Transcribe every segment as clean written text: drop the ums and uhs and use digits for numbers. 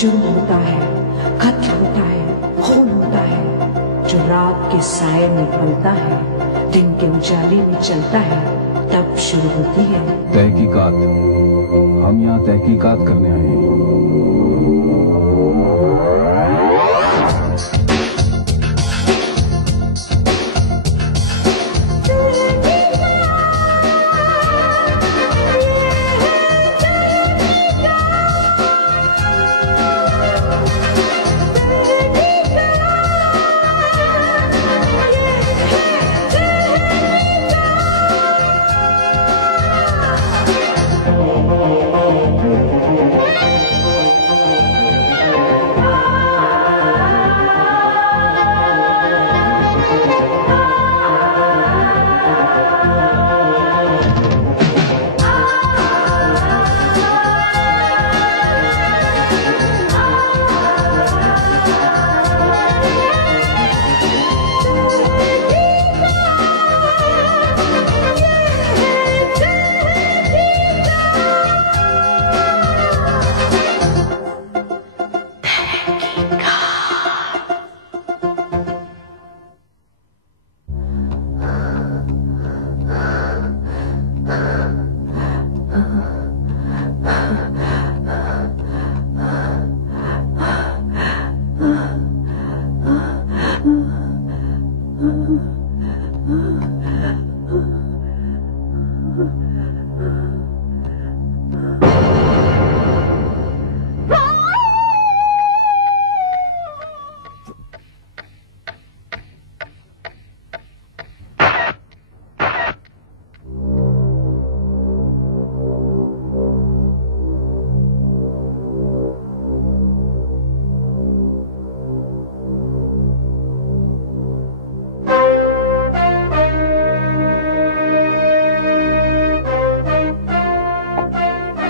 जुर्म होता है, कत्ल होता है, खून होता है, जो रात के साये में पलता है, दिन के उजाले में चलता है, तब शुरू होती है तहकीकात। हम यहाँ तहकीकात करने आए हैं।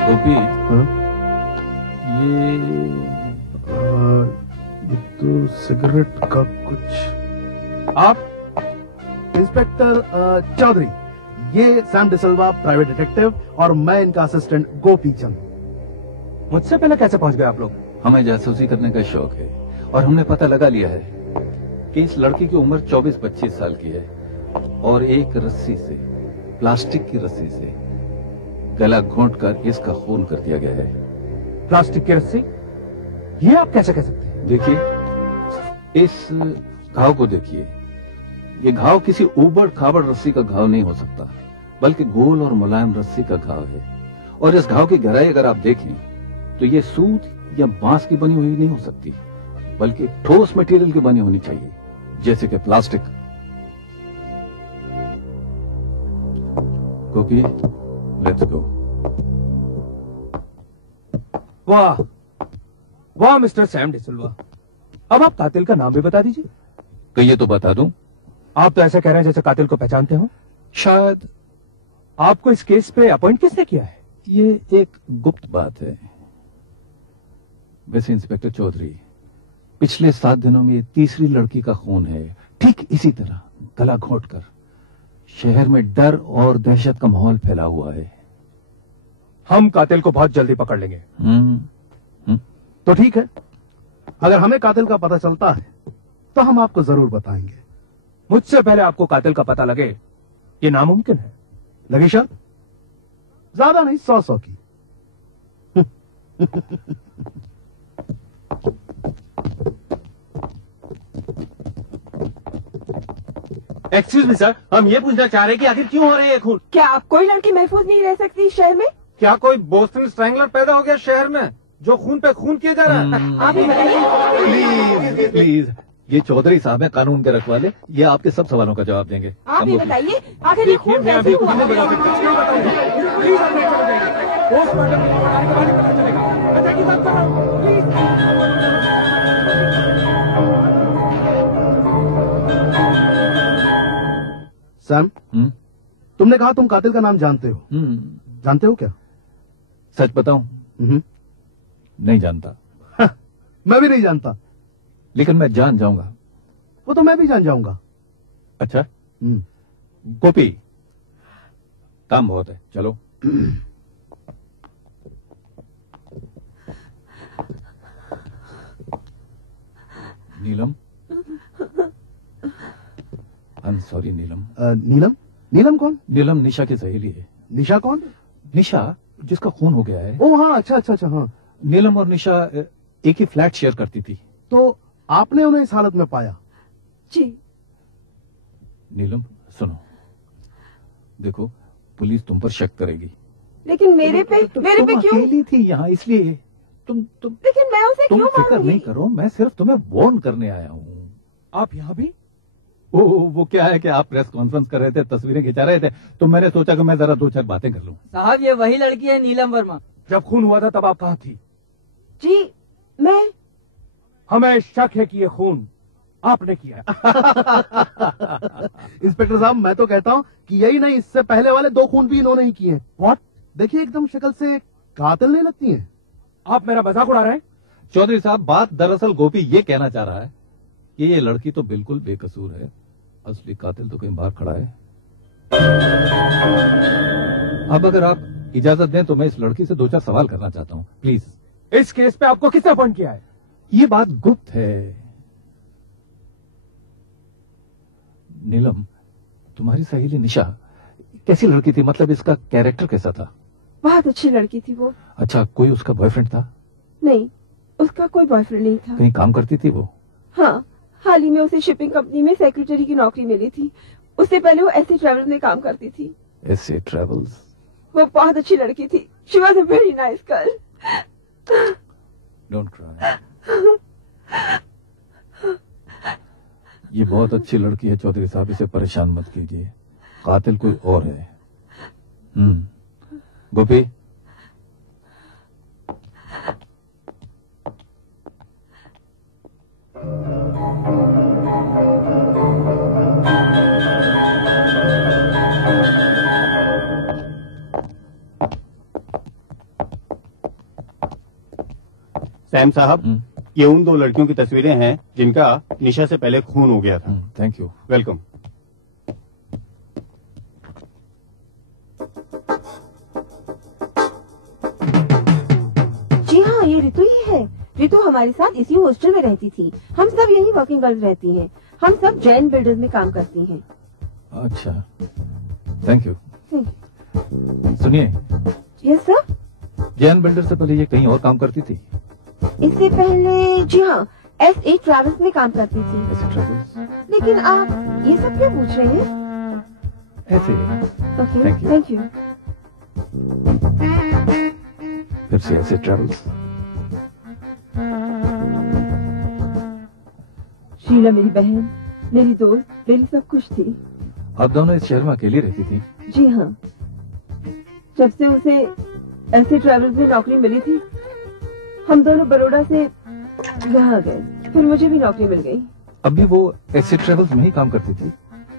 गोपी, ये तो सिगरेट का कुछ। आप इंस्पेक्टर चौधरी, ये सैम डिसल्वा प्राइवेट डिटेक्टिव और मैं इनका असिस्टेंट गोपी चंद। मुझसे पहले कैसे पहुंच गए आप लोग? हमें जासूसी करने का शौक है और हमने पता लगा लिया है कि इस लड़की की उम्र 24-25 साल की है और एक रस्सी से, प्लास्टिक की रस्सी से गला घोंटकर इसका खून कर दिया गया है। प्लास्टिक की रस्सी? ये आप कैसे कह सकते हैं? देखिए, इस घाव को देखिए। ये घाव किसी ऊबड़ खाबड़ रस्सी का घाव नहीं हो सकता, बल्कि गोल और मुलायम रस्सी का घाव है। और इस घाव की गहराई अगर आप देखें तो ये सूत या बांस की बनी हुई नहीं हो सकती, बल्कि ठोस मटेरियल की बनी होनी चाहिए, जैसे कि प्लास्टिक। Gopi, let's go. वाह वाह मिस्टर सैम डिसल्वा, अब आप कातिल का नाम भी बता दीजिए। कहिए तो बता दूं। आप तो ऐसा कह रहे हैं जैसे कातिल को पहचानते हो। शायद। आपको इस केस पे अपॉइंट किसने किया है? ये एक गुप्त बात है। वैसे इंस्पेक्टर चौधरी, पिछले 7 दिनों में तीसरी लड़की का खून है, ठीक इसी तरह गला घोंटकर। शहर में डर और दहशत का माहौल फैला हुआ है। हम कातिल को बहुत जल्दी पकड़ लेंगे। तो ठीक है, अगर हमें कातिल का पता चलता है तो हम आपको जरूर बताएंगे। मुझसे पहले आपको कातिल का पता लगे, ये नामुमकिन है। लगी शर्त? ज्यादा नहीं, 100 की। एक्सक्यूज मी सर, हम ये पूछना चाह रहे हैं कि आखिर क्यों हो रहे हैं खून? क्या कोई लड़की महफूज नहीं रह सकती शहर में? क्या कोई बोस्टन स्ट्रैंगलर पैदा हो गया शहर में जो खून पे खून किया जा रहा है? आप ही बताइए। प्लीज प्लीज, ये चौधरी साहब है कानून के रखवाले, ये आपके सब सवालों का जवाब देंगे। आप ही बताइए, आखिर ये खून कैसे हुआ? पोस्टमार्टम रिपोर्ट आने के बाद ही पता चलेगा। मैं की बात कर रहा हूँ, सैम, तुमने कहा तुम कातिल का नाम जानते हो। जानते हो क्या? सच बताऊं? नहीं जानता। मैं भी नहीं जानता, लेकिन मैं जान जाऊंगा। वो तो मैं भी जान जाऊंगा। अच्छा, गोपी, काम बहुत है, चलो। नीलम, आई एम सॉरी नीलम। नीलम? नीलम कौन? नीलम निशा की सहेली है। निशा कौन? निशा जिसका खून हो गया है। ओ हाँ, अच्छा अच्छा अच्छा, हाँ। नीलम और निशा एक ही फ्लैट शेयर करती थी। तो आपने उन्हें इस हालत में पाया? जी। नीलम सुनो, देखो पुलिस तुम पर शक करेगी। लेकिन मेरे पे तुम क्यों? अकेली थी यहाँ, इसलिए तुम लेकिन मैं उसे तुम क्यों फिक्र मारूंगी? नहीं करो, मैं सिर्फ तुम्हें वार्न करने आया हूँ। आप यहाँ भी? वो क्या है कि आप प्रेस कॉन्फ्रेंस कर रहे थे, तस्वीरें खिंचा रहे थे, तो मैंने सोचा कि मैं जरा दो चार बातें कर लूं। साहब ये वही लड़की है नीलम वर्मा। जब खून हुआ था तब आप कहाँ थी? जी मैं हमें शक है कि ये खून आपने किया है। इंस्पेक्टर साहब, मैं तो कहता हूँ कि यही नहीं, इससे पहले वाले 2 खून भी इन्होंने ही किए हैं। व्हाट? देखिए एकदम शक्ल से कातिल नहीं लगती हैं। आप मेरा मजाक उड़ा रहे हैं? चौधरी साहब, बात दरअसल गोपी ये कहना चाह रहा है कि ये लड़की तो बिल्कुल बेकसूर है, असली कातिल तो कहीं बाहर खड़ा है। अब अगर आप इजाजत दें तो मैं इस लड़की से 2-4 सवाल करना चाहता हूं, प्लीज। इस केस पे आपको किसने अपॉइंट किया है? ये बात गुप्त है। नीलम, तुम्हारी सहेली निशा कैसी लड़की थी? मतलब इसका कैरेक्टर कैसा था? बहुत अच्छी लड़की थी वो। अच्छा, कोई उसका बॉयफ्रेंड था? नहीं, उसका कोई बॉयफ्रेंड नहीं था। कहीं काम करती थी वो? हाँ, हाल ही में उसे शिपिंग कंपनी में सेक्रेटरी की नौकरी मिली थी। उससे पहले वो ऐसे ट्रेवल्स में काम करती थी। ऐसे ट्रेवल्स? वो बहुत अच्छी लड़की थी। She was a very nice girl. Don't cry. ये बहुत अच्छी लड़की है चौधरी साहब, इसे परेशान मत कीजिए। कातिल कोई और है। गोपी, सैम साहब, ये उन 2 लड़कियों की तस्वीरें हैं जिनका निशा से पहले खून हो गया था। Thank you. वेलकम। जी हाँ, ये ऋतु ही है। ऋतु हमारे साथ इसी हॉस्टल में रहती थी। हम सब यही वर्किंग गर्ल्स रहती हैं। हम सब जैन बिल्डर्स में काम करती हैं। अच्छा, थैंक यू। थैंक सुनिए, you. Yes sir. Jain builder से पहले ये कहीं और काम करती थी? इससे पहले जी हाँ, SA ट्रैवल्स में काम करती थी। ऐसे ट्रेवल्स? लेकिन आप ये सब क्यों पूछ रहे हैं? ऐसे ही। Okay, Thank you. Thank you. फिर से ऐसे ट्रेवल्स? शीला मेरी बहन, मेरी दोस्त, मेरी सब कुछ थी। आप दोनों इस शहर में अकेली रहती थी? जी हाँ, जब से उसे ऐसे ट्रैवल्स में नौकरी मिली थी, हम दोनों बड़ौदा से यहाँ आ गए। फिर मुझे भी नौकरी मिल गई। अब भी वो ऐसे ट्रेवल्स में ही काम करती थी?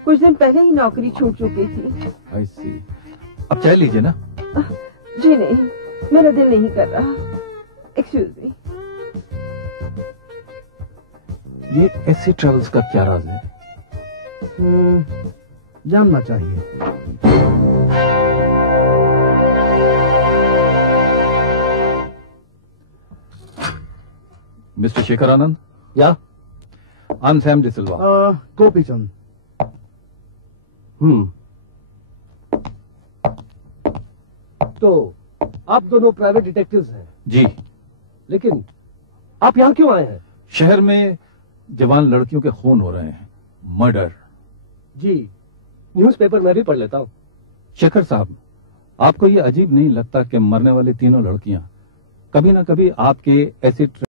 कुछ दिन पहले ही नौकरी छूट चुकी थी। आई सी। अब चाय लीजिए ना। जी नहीं, मेरा दिल नहीं कर रहा। Excuse me. ये ऐसे ट्रेवल्स का क्या राज है? जानना चाहिए। मिस्टर शेखर आनंद? या? I am Sam D'Silva. Gopi Chand. तो आप दोनों प्राइवेट डिटेक्टिव्स हैं? जी। लेकिन आप यहाँ क्यों आए हैं? शहर में जवान लड़कियों के खून हो रहे हैं, मर्डर। जी, न्यूज़पेपर मैं भी पढ़ लेता हूँ। शेखर साहब, आपको ये अजीब नहीं लगता कि मरने वाली तीनों लड़कियां कभी ना कभी आपके ऐसे